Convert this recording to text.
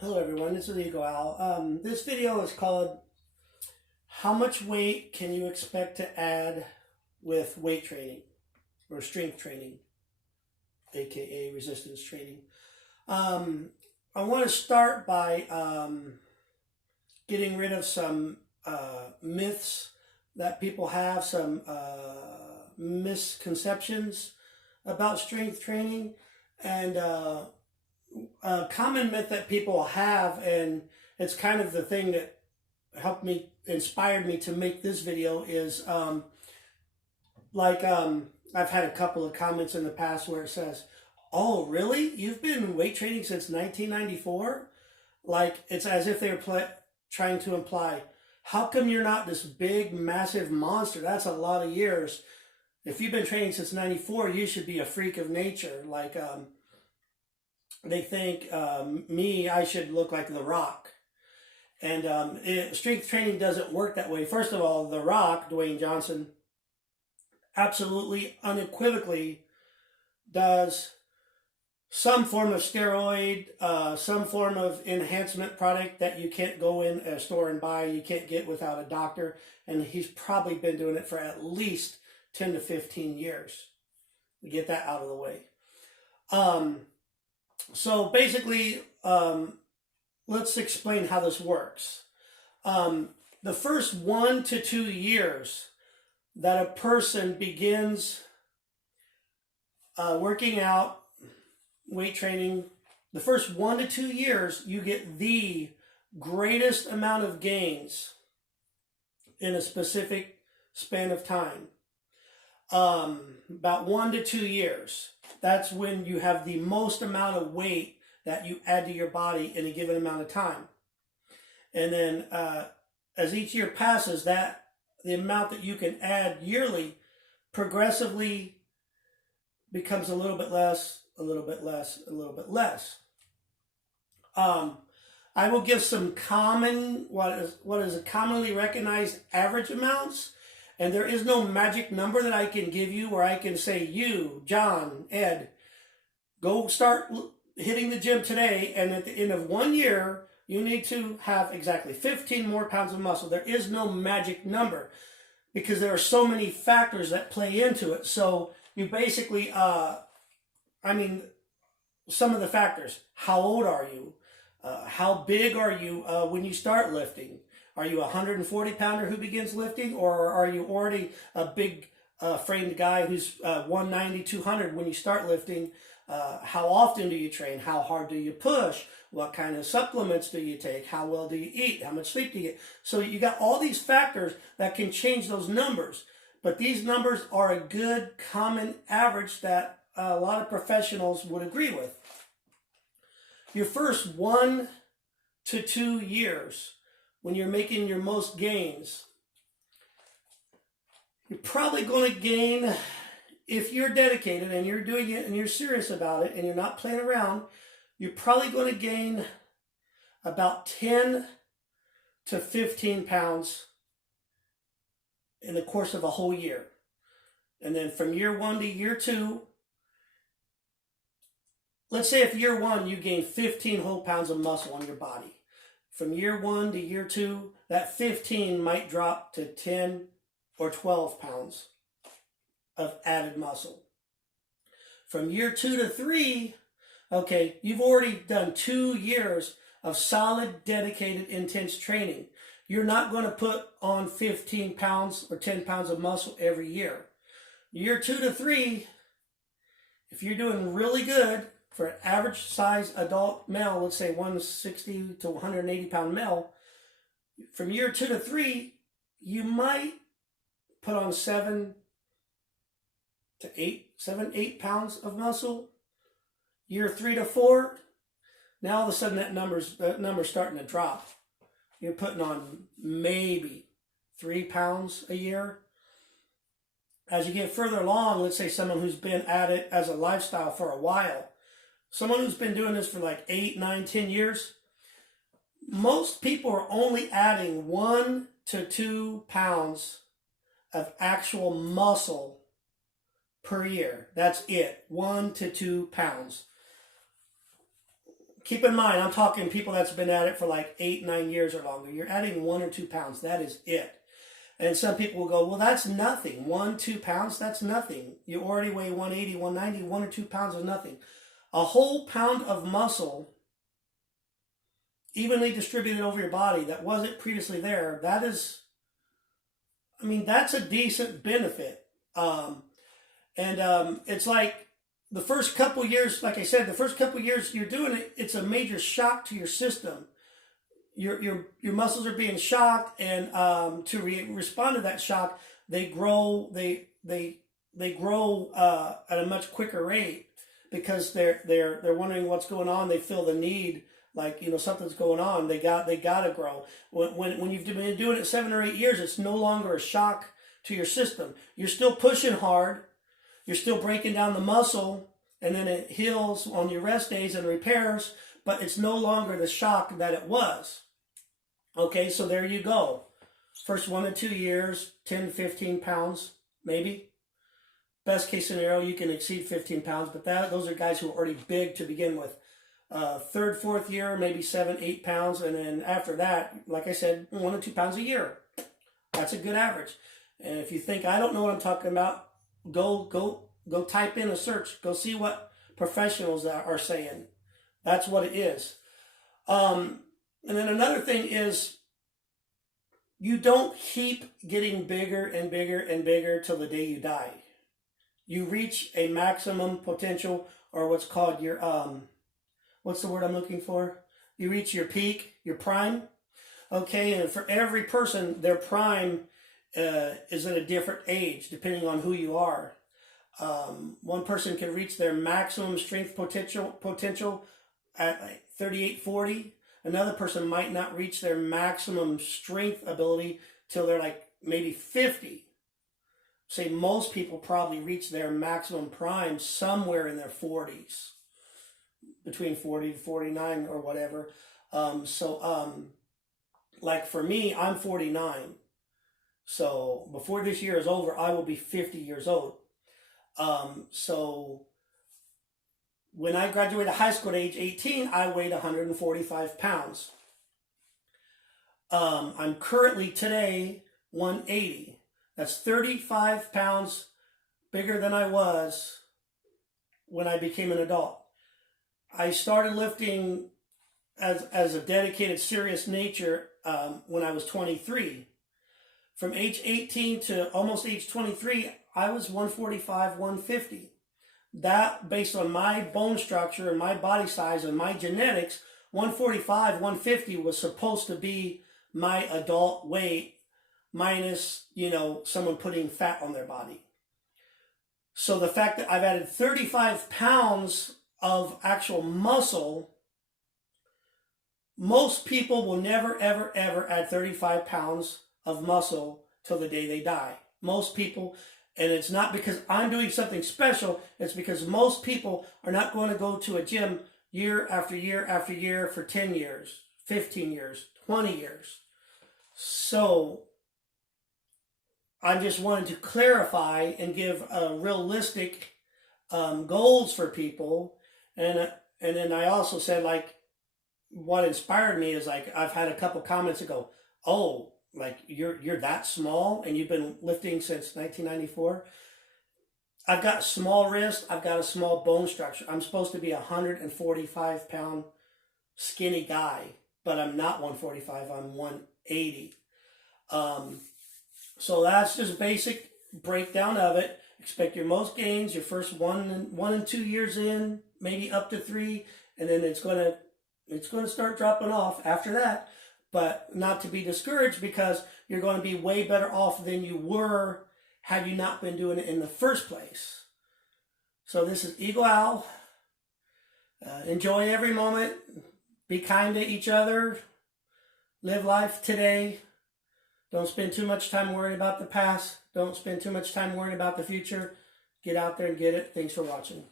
Hello everyone, this is Eagle Owl. This video is called How Much Weight Can You Expect to Add with Weight Training or Strength Training, aka Resistance Training. I want to start by getting rid of some myths that people have, some misconceptions about strength training, and a common myth that people have, and it's kind of the thing that inspired me to make this video, is I've had a couple of comments in the past where it says, "Oh, really? You've been weight training since 1994?" Like it's as if they were trying to imply, "How come you're not this big, massive monster? That's a lot of years. If you've been training since '94, you should be a freak of nature." They think I should look like The Rock. And strength training doesn't work that way. First of all, The Rock, Dwayne Johnson, absolutely unequivocally does some form of steroid, some form of enhancement product that you can't go in a store and buy, you can't get without a doctor. And he's probably been doing it for at least 10 to 15 years. To get that out of the way. So basically, let's explain how this works. The first 1 to 2 years that a person begins working out, weight training, the first 1 to 2 years, you get the greatest amount of gains in a specific span of time. About 1 to 2 years. That's when you have the most amount of weight that you add to your body in a given amount of time. And then as each year passes, the amount that you can add yearly progressively becomes a little bit less, a little bit less, a little bit less. I will give some what is a commonly recognized average amounts. And there is no magic number that I can give you where I can say, you, John, Ed, go start hitting the gym today, and at the end of 1 year, you need to have exactly 15 more pounds of muscle. There is no magic number because there are so many factors that play into it. So you basically, some of the factors: how old are you? How big are you when you start lifting? Are you a 140 pounder who begins lifting, or are you already a big framed guy who's 190, 200 when you start lifting? How often do you train? How hard do you push? What kind of supplements do you take? How well do you eat? How much sleep do you get? So you got all these factors that can change those numbers. But these numbers are a good common average that a lot of professionals would agree with. Your first 1 to 2 years, when you're making your most gains, you're probably going to gain, if you're dedicated and you're doing it and you're serious about it and you're not playing around, you're probably going to gain about 10 to 15 pounds in the course of a whole year. And then from year 1 to year 2, let's say if year 1 you gain 15 whole pounds of muscle on your body. From year 1 to year 2, that 15 might drop to 10 or 12 pounds of added muscle. From year 2 to 3, okay, you've already done 2 years of solid, dedicated, intense training. You're not going to put on 15 pounds or 10 pounds of muscle every year. Year 2 to 3, if you're doing really good, for an average size adult male, let's say 160 to 180 pound male, from year 2 to 3, you might put on 7 to 8 pounds of muscle. Year 3 to 4, now all of a sudden that number's starting to drop. You're putting on maybe 3 pounds a year. As you get further along, let's say someone who's been at it as a lifestyle for a while, someone who's been doing this for like 8, 9, 10 years, most people are only adding 1 to 2 pounds of actual muscle per year. That's it, 1 to 2 pounds. keep in mind, I'm talking people that's been at it for like 8, 9 years or longer. You're adding 1 or 2 pounds. That is it. And some people will go, well, that's nothing. 1, 2 pounds, that's nothing. You already weigh 180, 190, 1 or 2 pounds is nothing. A whole pound of muscle evenly distributed over your body that wasn't previously there, that is, I mean, that's a decent benefit. It's like the first couple years, like I said, the first couple years you're doing it, it's a major shock to your system. Your muscles are being shocked, and to respond to that shock, they grow. They grow at a much quicker rate because they're wondering what's going on. They feel the need, like, you know, something's going on. They gotta grow. When you've been doing it 7 or 8 years, it's no longer a shock to your system. You're still pushing hard. You're still breaking down the muscle, and then it heals on your rest days and repairs, but it's no longer the shock that it was. Okay, so there you go. First 1 to 2 years, 10 to 15 pounds, maybe. Best case scenario, you can exceed 15 pounds, but those are guys who are already big to begin with. Third, fourth year, maybe 7, 8 pounds, and then after that, like I said, 1 to 2 pounds a year. That's a good average. And if you think I don't know what I'm talking about, go type in a search. Go see what professionals are saying. That's what it is. And then another thing is, you don't keep getting bigger and bigger and bigger till the day you die. You reach a maximum potential, or what's called your, what's the word I'm looking for? You reach your peak, your prime. Okay, and for every person, their prime is at a different age, depending on who you are. One person can reach their maximum strength potential at like 38, 40. Another person might not reach their maximum strength ability till they're like maybe 50. Say most people probably reach their maximum prime somewhere in their 40s, between 40 to 49 or whatever. Like for me, I'm 49. So before this year is over, I will be 50 years old. So when I graduated high school at age 18, I weighed 145 pounds. I'm currently today 180. That's 35 pounds bigger than I was when I became an adult. I started lifting as a dedicated, serious nature when I was 23. From age 18 to almost age 23, I was 145, 150. That, based on my bone structure and my body size and my genetics, 145, 150 was supposed to be my adult weight, minus, you know, someone putting fat on their body. So the fact that I've added 35 pounds of actual muscle, most people will never, ever, ever add 35 pounds of muscle till the day they die. Most people. And it's not because I'm doing something special. It's because most people are not going to go to a gym year after year after year for 10 years, 15 years, 20 years. So I just wanted to clarify and give realistic goals for people. And then I also said, like, what inspired me is, like, I've had a couple comments that go, oh, like, you're that small and you've been lifting since 1994. I've got small wrist. I've got a small bone structure. I'm supposed to be a 145 pound skinny guy, but I'm not 145. I'm 180. So that's just a basic breakdown of it. Expect your most gains your first 1 and 2 years in, maybe up to 3, and then it's going to start dropping off after that. But not to be discouraged, because you're going to be way better off than you were had you not been doing it in the first place. So this is Eagle Al. Enjoy every moment. Be kind to each other. Live life today. Don't spend too much time worrying about the past. Don't spend too much time worrying about the future. Get out there and get it. Thanks for watching.